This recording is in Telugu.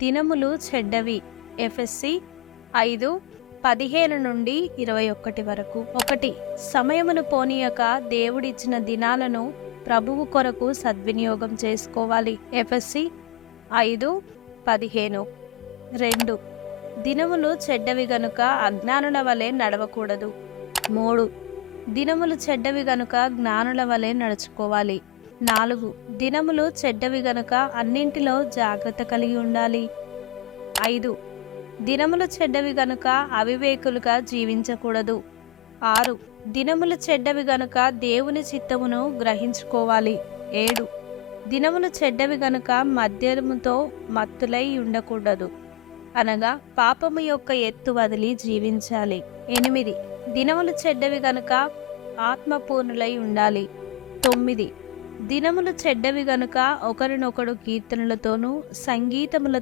దినములు చెడ్డవి. ఎఫెసీ 5:15-21 వరకు. 1. సమయమును పోనీయక దేవుడిచ్చిన దినాలను ప్రభువు కొరకు సద్వినియోగం చేసుకోవాలి. ఎఫెసీ 5:15. 2. దినములు చెడ్డవి గనుక అజ్ఞానుల వలె నడవకూడదు. 3. దినములు చెడ్డవి గనుక జ్ఞానుల వలె నడుచుకోవాలి. 4. దినములు చెడ్డవి గనుక అన్నింటిలో జాగ్రత్త కలిగి ఉండాలి. 5. దినములు చెడ్డవి గనుక అవివేకులుగా జీవించకూడదు. 6. దినములు చెడ్డవి గనుక దేవుని చిత్తమును గ్రహించుకోవాలి. 7. దినములు చెడ్డవి గనుక మద్యముతో మత్తులై ఉండకూడదు, అనగా పాపము యొక్క ఎత్తు వదిలి జీవించాలి. 8. దినములు చెడ్డవి గనుక ఆత్మపూర్ణులై ఉండాలి. 9. దినములు చెడ్డవి గనుక ఒకరినొకడు కీర్తనలతోనూ సంగీతములతో